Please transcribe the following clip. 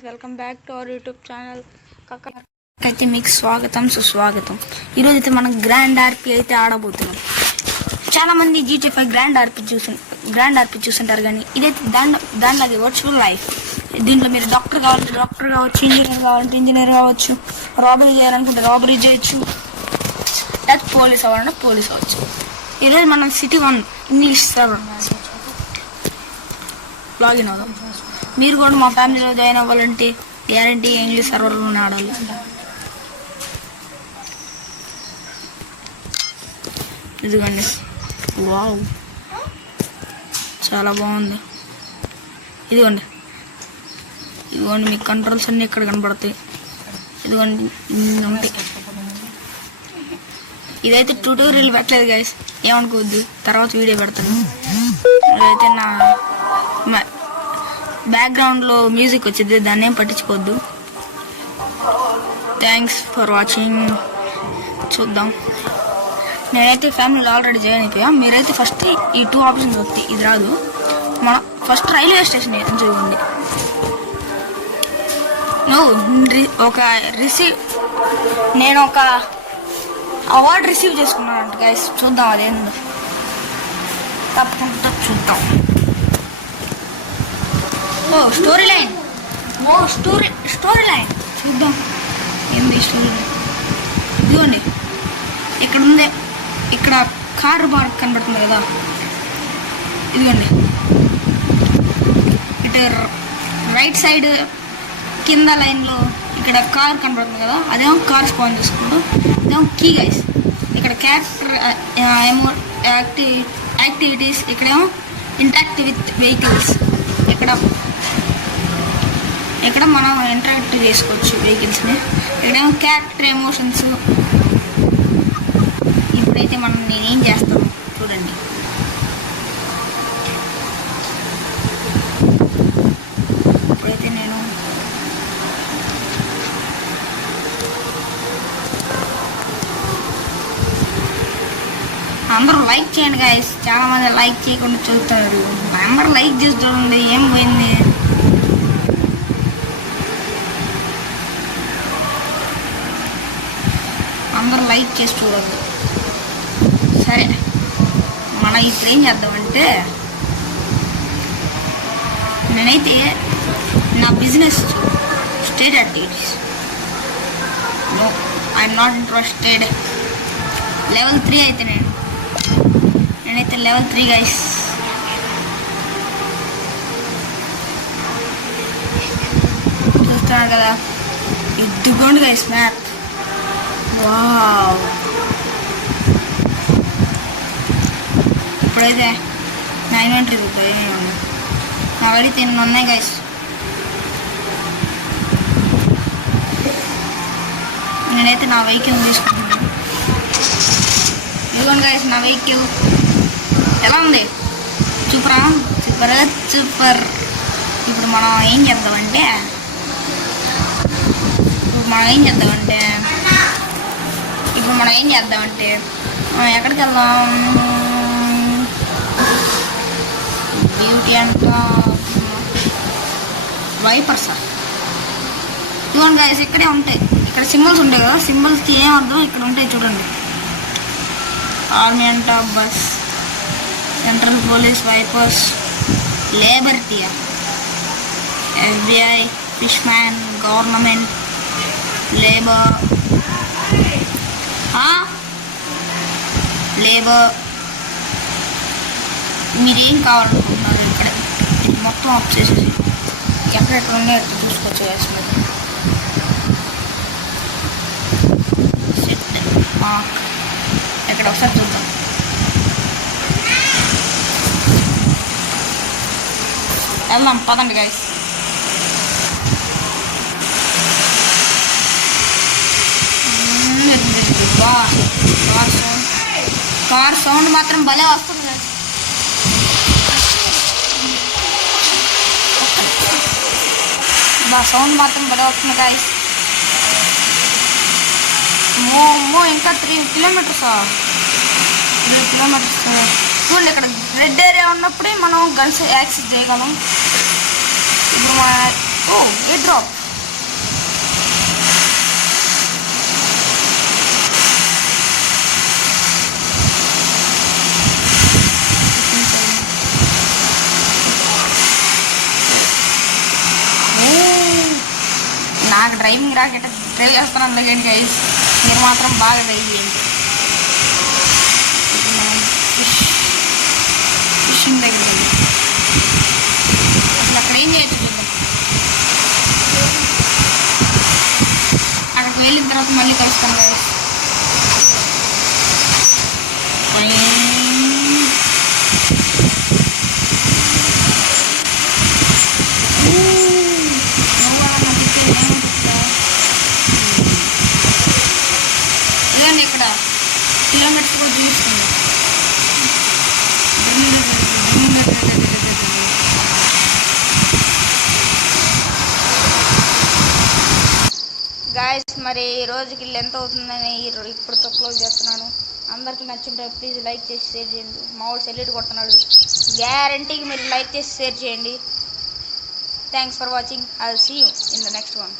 Guys welcome back to our YouTube channel అయితే మీకు స్వాగతం సుస్వాగతం. ఈరోజు అయితే మనం గ్రాండ్ ఆర్పీ అయితే ఆడబోతున్నాం. చాలా మంది GTA 5 గ్రాండ్ ఆర్పీ చూస్తుంటారు, కానీ ఇదైతే దాంట్లో వర్చువల్ లైఫ్. దీంట్లో మీరు డాక్టర్ కావాలంటే డాక్టర్ కావచ్చు, ఇంజనీర్ కావాలంటే ఇంజనీర్ కావచ్చు, రాబరీ చేయాలనుకుంటే రాబరీ చేయొచ్చు, లేదా పోలీస్ అవ్వాలంటే పోలీస్ అవ్వచ్చు. ఈరోజు మనం సిటీ 1 ఇంగ్లీష్ సర్వర్ లాగిన్ అవుదాం. మీరు కూడా మా ఫ్యామిలీలో జాయిన్ అవ్వాలంటే గ్యారంటీ ఇంగ్లీష్ సర్వర్లోనే ఆడాలి. ఇదిగోండి, వావ్ చాలా బాగుంది. ఇదిగోండి మీకు కంట్రోల్స్ అన్నీ ఇక్కడ కనపడతాయి. ఇదిగోండి ఉంటాయి. ఇదైతే ట్యూటోరియల్ పెట్టలేదు గైస్, ఏమనుకోవద్దు, తర్వాత వీడియో పెడతాను. ఇదైతే నా బ్యాక్గ్రౌండ్లో మ్యూజిక్ వచ్చింది, దాన్ని ఏం పట్టించుకోవద్దు. Thanks for watching. చూద్దాం. నేనైతే ఫ్యామిలీలో ఆల్రెడీ జాయిన్ అయిపోయా. మీరైతే ఫస్ట్ ఈ 2 ఆప్షన్స్ వస్తాయి, ఇది రాదు. మనం ఫస్ట్ రైల్వే స్టేషన్ చూడండి. నేను ఒక అవార్డు రిసీవ్ చేసుకున్నాను గైస్, చూద్దాం అదేందో. తప్పకుండా చూద్దాం. స్టోరీ లైన్ చూద్దాం. ఏంది స్టోరీ లైన్? ఇదిగోండి ఇక్కడ ఉంది. ఇక్కడ కార్ మార్క్ కనబడుతుంది కదా, ఇదిగోండి. ఇటు రైట్ సైడ్ కింద లైన్లో ఇక్కడ కార్ కనబడుతుంది కదా, అదేమో కార్ స్పాన్ చేసుకుంటాం. ఇదేమో కీ గైస్. ఇక్కడ క్యారెక్టర్ యాక్టివిటీస్, ఇక్కడేమో ఇంటరాక్ట్ విత్ వెహికల్స్. ఇక్కడ మనం ఇంటరాక్ట్ చేసుకోవచ్చు వెహికల్స్ని. ఇక్కడేమో క్యారెక్టర్ ఎమోషన్స్. ఇప్పుడైతే నేనేం చేస్తాను చూడండి. ఇప్పుడైతే నేను అందరూ లైక్ చేయండి గైస్, చాలా మంది లైక్ చేయకుండా చూస్తారు. అందరూ లైక్ చేసి చూడండి, ఏం పోయింది. అందరూ లైక్ చేసి చూడదు. సరే, మనం ఇప్పుడు ఏం చేద్దామంటే, నేనైతే నా business state activities, no I'm not interested. Level 3 అయితే నేనైతే లెవెల్ 3 గైస్. చూస్తున్నారు కదా, ఇదిగోండి గైస్ మ్యాప్. వావ్, ఇప్పుడైతే నా ఇన్వెంటరీ చూద్దాం ఏమేమి ఉన్నాయి. నా అడిగితే ఎన్ని ఉన్నాయి గైస్. నేనైతే నా వెహికల్ తీసుకుంటున్నాను. ఇదిగోండి గైస్ నా వెహికల్. ఎలా ఉంది? సూపరా? సూపర్. ఇప్పుడు మనం ఏం చేద్దామంటే ఎక్కడికి వెళ్దాం? బ్యూటీ అంట వైపర్సా? ఇవ్వండి గైస్, ఇక్కడే ఉంటాయి. ఇక్కడ సింబల్స్ ఉంటాయి కదా, సింబల్స్కి ఏం అర్థం ఇక్కడ ఉంటాయి చూడండి. ఆర్మీ అంట, బస్, సెంట్రల్ పోలీస్, వైపర్స్, లేబర్టీయా, FBI, fish man, government, labour, మీరేం కావాలనుకుంటున్నారు ఇక్కడ మొత్తం ఆఫ్ చేసేసి ఎక్కడెక్కడ ఉన్నాయో చూసుకోవచ్చు గైస్. సెట్ మార్క్ ఎక్కడ ఒకసారి చూద్దాం. వెళ్దాం పదండి గైస్. కార్ సౌండ్ మాత్రం భలే వస్తుంది. సౌండ్ మాత్రం భలే వస్తుంది గైస్. ఇంకా 3 కిలోమీటర్సా? 3 కిలోమీటర్స్. చూడండి, ఇక్కడ రెడ్ ఏరియా ఉన్నప్పుడే మనం గన్స్ యాక్సెస్ చేయగలం. ఇప్పుడు ఓ ఎయిర్ డ్రాప్. నాకు డ్రైవింగ్ రాకెట్ డ్రైవ్ చేస్తాను అందుకండి గైస్, మీరు మాత్రం బాగా డ్రైవ్ చేయండి. ఫిషింగ్ దగ్గర అసలు అక్కడ ఏం చేయొచ్చు చూద్దాం. అక్కడికి వెళ్ళిన తర్వాత మళ్ళీ కలుస్తాం గైస్. లేదండి ఇక్కడ కిలోమీటర్స్ కూడా చూపిస్తుంది. గాయస్ మరి ఈ రోజుకి ఇల్లు ఎంత అవుతుందని ఇప్పుడుతో క్లోజ్ చేస్తున్నాను. అందరికీ నచ్చుంటే ప్లీజ్ లైక్ చేసి షేర్ చేయండి. మా వాడు సెల్యూట్ కొడుతున్నాడు, గ్యారంటీకి మీరు లైక్ చేసి షేర్ చేయండి. Thanks for watching. I will see you in the next one.